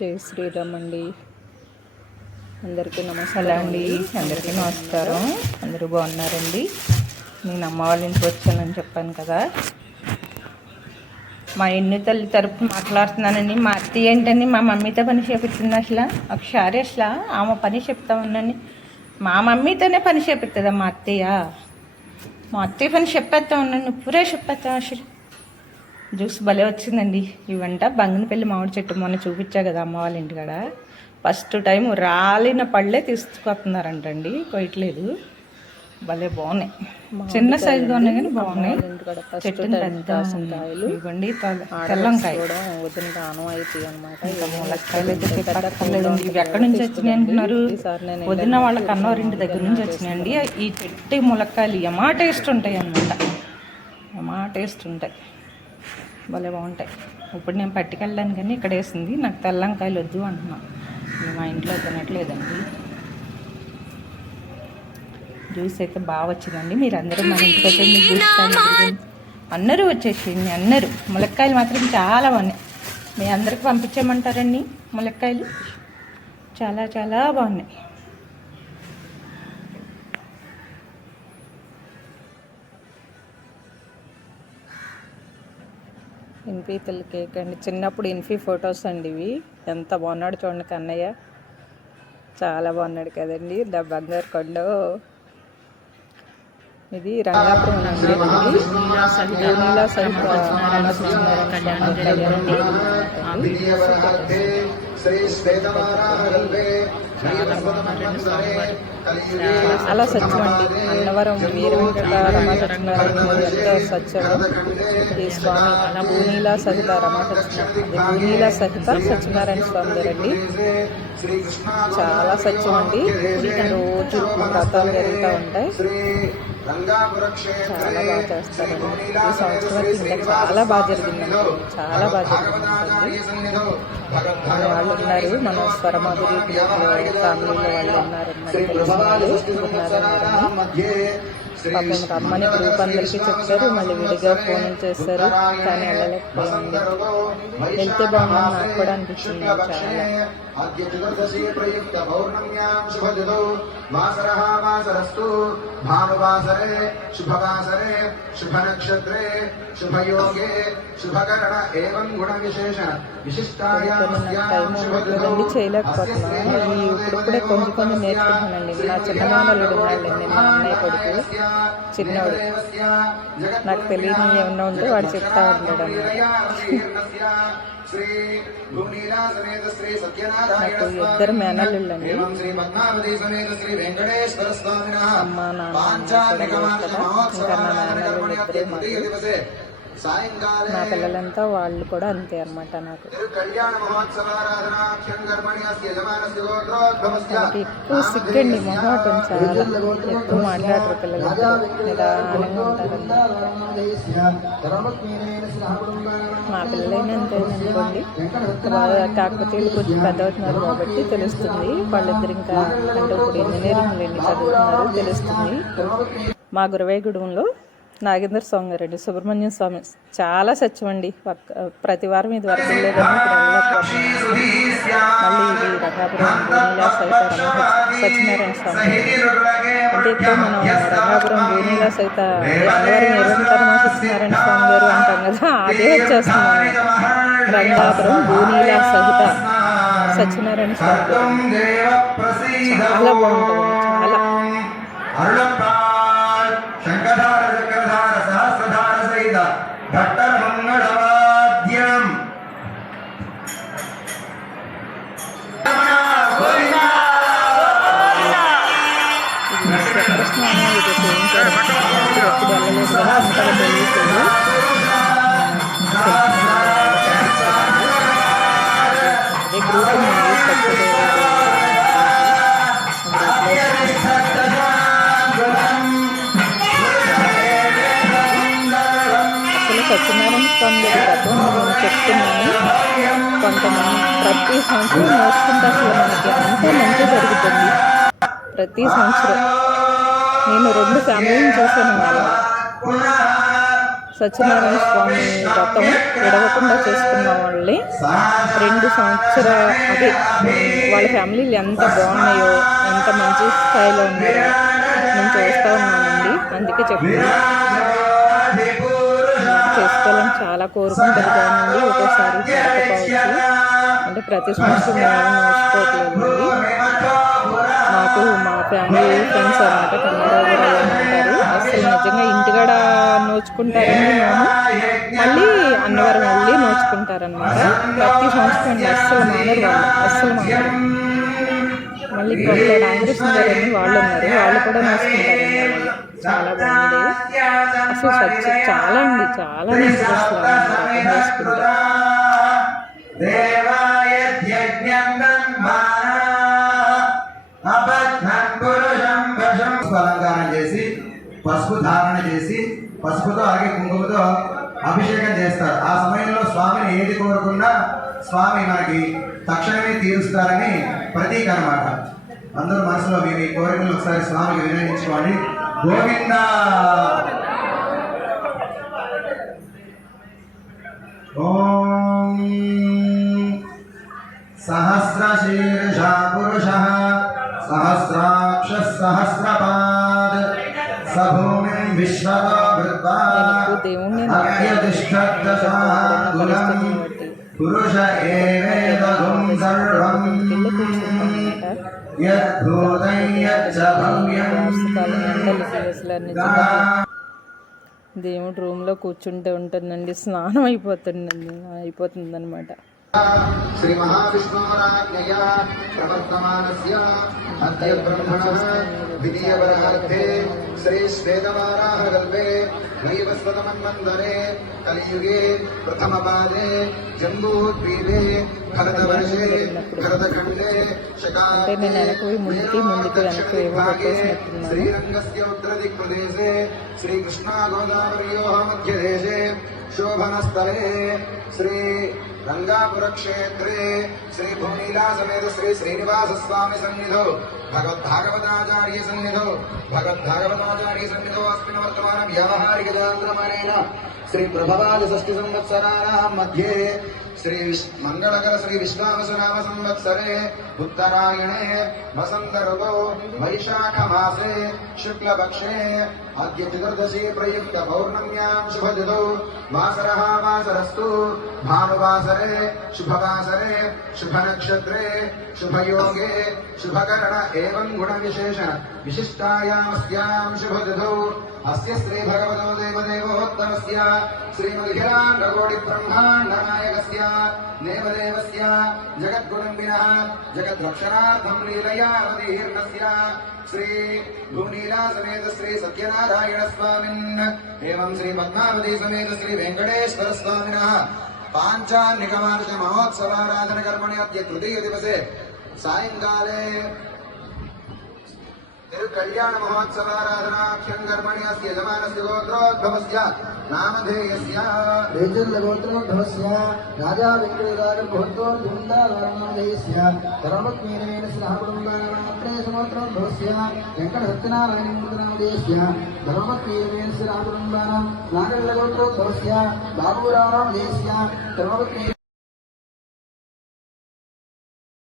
జై శ్రీరామ్ అండి. అందరికీ నమస్కారం అండి. అందరికీ నమస్కారం. అందరూ బాగున్నారండి. నేను అమ్మ వాళ్ళ ఇంటికి వచ్చానని చెప్పాను కదా, మా ఎన్ని తల్లి తరపు మాట్లాడుతున్నానండి. మా అత్తయ్య ఏంటండి మా మమ్మీతో పని చేపిస్తుంది. ఒకసారి ఆమె పని చెప్తా ఉండండి. మా మమ్మీతోనే పని చేపిస్తుందా మా అత్తయ్య? మా అత్తయ్య పని చెప్పేస్తా ఉండండి. ఇప్పుడే చెప్పేస్తా. అసలు జ్యూస్ భలే వచ్చిందండి. ఇవంట బంగినపల్లి మామిడి చెట్టు మొన్న చూపించా కదా అమ్మ వాళ్ళ ఇంటికాడ. ఫస్ట్ టైం రాలిన పళ్ళే తీసుకొస్తున్నారంటండి, కొయ్యట్లేదు. భలే బాగున్నాయి. చిన్న సైజుగా ఉన్నాయి కానీ బాగున్నాయి. చెట్టు కాయలు ఇవ్వండి. తెల్లంకాయ వదిన ఆనం అవుతాయి అనమాట. ములక్కాయలు అయితే పెట్టక్కర్లేదండి. ఇవి ఎక్కడి నుంచి వచ్చినాయి అంటున్నారు. వదిన వాళ్ళ కన్నవారింటి దగ్గర నుంచి వచ్చినాయండి. ఈ చెట్టు ములక్కాయలు యమా టేస్ట్ ఉంటాయి అనమాట. యమా టేస్ట్ ఉంటాయి, భలే బాగుంటాయి. ఇప్పుడు నేను పట్టుకెళ్ళాను కానీ ఇక్కడ వేసింది. నాకు తెల్లంకాయలు వద్దు అంటున్నా. మా ఇంట్లో తినట్లేదండి. జ్యూస్ అయితే బాగా వచ్చిందండి. మీరు అందరూ మన ఇంటికి వచ్చి జ్యూస్ అందరూ వచ్చేసింది. అందరూ ములక్కాయలు మాత్రం చాలా బాగున్నాయి. మీ అందరికి పంపించమంటారండి. ములక్కాయలు చాలా చాలా బాగున్నాయి. ఇన్ఫీ పిల్ల కేక్ అండి. చిన్నప్పుడు ఇన్ఫీ ఫొటోస్ అండి ఇవి. ఎంత బాగున్నాడు చూడండి కన్నయ్య, చాలా బాగున్నాడు కదండి. బంగారు కొండ. ఇది రంగాపురం అండి. చాలా సత్యం అండి. అన్నవరం వీర వెంకట రమా సత్యనారాయణ ఎంతో సత్యం. ఈ స్వామి భూనీలా సహిత రమా భూనీలా సహిత సత్యనారాయణ స్వామి గారండి. చాలా సత్యం అండి. రోజు వ్రతాలు జరుగుతూ ఉంటాయి. చాలా బాగా చేస్తారండి. ఈ సంవత్సరం ఇంకా చాలా బాగా జరిగిందండి. చాలా బాగా జరిగిందండి. మన వాళ్ళు ఉన్నారు, మన స్వరమాధురి ఫ్యామిలీలో వాళ్ళు ఉన్నారన్నమాట. తెలిసిన వాళ్ళు ఉన్నారన్నారని పాపం రమ్మని గ్రూప్ అందరికీ చెప్పారు. మళ్ళీ విడిగా ఫోన్లు చేస్తారు కానీ వెళ్ళలేకపోయింది. వెళ్తే బాగుందని నాకు కూడా అనిపించింది చాలా. టైం చేయలేకపోతున్నాను. ఇప్పుడే కొంచెం నేర్చుకుంటున్నానండి. నా చిన్ననాన్నలుడు ఉన్నాళ్ళండి, మా అన్నయ్య కొడుకు చిన్నవాడు. నాకు తెలియని ఏమన్నా ఉంటే వాడు చెప్తా ఉంటాడు నాకు ఇద్దరు మేనల్లుండి. అమ్మ నాన్న ఇంకా నా మేనల్లు ఇద్దరే మాకు. నా పిల్లలంతా వాళ్ళు కూడా అంతే అనమాట. నాకు ఎక్కువ సిగ్గండి, మొహమాటం. చాలా ఎక్కువ మాట్లాడరు పిల్లలు, నిదానంగా ఉంటారన్నమాట. మా పిల్లలైనా అంతే అనుకోండి. కాకపోతే వీళ్ళు కొంచెం పెద్ద అవుతున్నారు కాబట్టి తెలుస్తుంది. వాళ్ళిద్దరు ఇంకా అంటే ఇప్పుడు ఇంజనీరింగ్ వెళ్ళి చదువుతున్నారు, తెలుస్తుంది. మా గురవైగూడెంలో నాగేంద్ర స్వామి గారండి, సుబ్రహ్మణ్యం స్వామి చాలా సత్యం అండి. ప్రతి వారం ఇది వరకు వెళ్ళేదని మళ్ళీ ఇది రంగాపురం భూనీలా సహిత సత్యనారాయణ స్వామి అంటే ఎక్కువ మనం రంగాపురం భూనీలా సహిత అన్నవరం నిరంతరమా సత్యనారాయణ స్వామి గారు అంటాం కదా, అదే వచ్చేస్తున్నాను. రంగాపురం భూనీలా సహిత సత్యనారాయణ స్వామి గారు చాలా బాగుంటుంది. చాలా సత్యనారాయణ స్వామి గారి నేను చెప్తున్నాను. కొంతమంది ప్రతి సంవత్సరం నేర్చుకుంటే అసలు మనకి అంతా మంచి జరుగుతుంది. ప్రతి సంవత్సరం నేను 2 ఫ్యామిలీని చూశాను. సత్యనారాయణ స్వామి వ్రతం విడవకుండా చేసుకున్న వాళ్ళని 2 సంవత్సరాలు అదే వాళ్ళ ఫ్యామిలీలు ఎంత బాగున్నాయో, ఎంత మంచి స్థాయిలో ఉన్నాయో నేను చూస్తూ ఉన్నానండి. అందుకే చెప్తున్నాను, చేసుకోవాలని చాలా కోరుకుంటారు కానండి, ఒక్కోసారి జరగకపోవచ్చు. అంటే ప్రతి సంవత్సరం మేము నోచుకోవట్లేదండి. నాకు మా ఫ్యామిలీ ఫ్రెండ్స్ అనమాట కన్నడ అంటారు, అసలు నిజంగా ఇంటికాడ నోచుకుంటారండి. మేము మళ్ళీ అన్నవరం వెళ్ళి నోచుకుంటారనమాట ప్రతి సంవత్సరం. అస్సలు మానరు వాళ్ళు, అస్సలు మానరు. మళ్ళీ ఇంకొక రామకృష్ణ గారు అని వాళ్ళు ఉన్నారు, వాళ్ళు కూడా నోచుకుంటారండి. వాళ్ళు చాలా బాగుంది అసలు. చాలా అండి, చాలా మంచిది అసలు వేసుకుంటారు. అలంకారం చేసి పసుపు ధారణ చేసి పసుపుతో అలాగే కుంకుమతో అభిషేకం చేస్తారు. ఆ సమయంలో స్వామిని ఏది కోరుకున్నా స్వామి మనకి తక్షణమే తీరుస్తారని ప్రతీక అన్నమాట. అందరూ మనసులో మీ కోరికలు ఒకసారి స్వామికి వినియోగించుకోండి. గోవింద ఓం సహస్రశీర్ష పురుషః సహస్రాక్ష సహస్రపాద్ సభూమిం విశ్వతో వృత్వా అత్యతిష్ఠత్సాంగులం పురుష ఏవేదగుం సర్వం యద్భూతం యచ్చ భవ్యం. దేవుడు రూమ్లో కూర్చుంటే ఉంటుందండి, స్నానం అయిపోతుంది అనమాట. శ్రీ మహావిష్ణురాజ్ఞయా ప్రవర్తమానస్య అద్య బ్రహ్మణః ద్వితీయవరార్ధే శ్రీ శ్వేతవారాహకల్పే వైవస్వతమన్వంతరే కలియుగే ప్రథమపాదే జంబూద్వీపే భరతవర్షే భరతఖండే శకాబ్దే శ్రీరంగస్య ఉత్తరదిక్ప్రదేశే శ్రీకృష్ణా గోదావర్యోః మధ్యదేశే శోభనస్థలే శ్రీ రంగాపుర క్షేత్రే శ్రీ భూనీలా సమేత శ్రీ శ్రీనివాస స్వామి సన్నిధో భగవద్భాగవతాచార్య సన్నిధో అస్మిన్ వర్తమాన వ్యావహారిక చాంద్రమానేన శ్రీ ప్రభవాది షష్ఠి సంవత్సరాణాం మధ్యే శ్రీ మంగళకర శ్రీ విశ్వావసునామ సంవత్సరే ఉత్తరాయణే వసంత ఋతౌ వైశాఖ మాసే శుక్లపక్షే అద్య చతుర్దశి ప్రయుక్త పౌర్ణమ్యాం శుభదినౌ వాసరః వాసరస్తు భానువాసరే శుభవాసరే శుభనక్షత్రే శుభయోగే శుభకరణ ఏవం గుణ విశేష విశిష్టాయామస్యాం శుభదినౌ అస్య శ్రీ భగవతో దేవదేవోత్తమస్య శ్రీమద్భిరాంగకోటి బ్రహ్మాండనాయకస్య దేవదేవస్య జగద్గుణంబినః జగద్రక్షణార్థం లీలయా అవతీర్ణస్య శ్రీ భూనీలా సమేత శ్రీ సత్యనారాయణ స్వామిన్ ఏవం శ్రీ పద్మావతి సమేత శ్రీ వెంకటేశ్వర స్వామినః పాంచాన్నికవార్ష మహోత్సవారాధన కర్మణి అద్య తృతీయ దివసే సాయంకాలే కళ్యాణ మహోత్సవారాధనాఖ్యం కర్మణి అస్య యజమానస్య గోత్రోద్భవస్య నామధేయస్య గోత్రోద్భవస్య రాజా వెంకటేశ్వర గోత్రోద్భవస్య ధర్మజ్ఞేన శ్రీరామృందానాత్రే సమోత్రోద్భవస్య వెంకట సత్యనారాయణ నామధేయస్య ధర్మజ్ఞేన శ్రీరామృందానం నాగల్ల గోత్రోద్భవస్య బాబురామ దేశ్య ధర్మజ్ఞే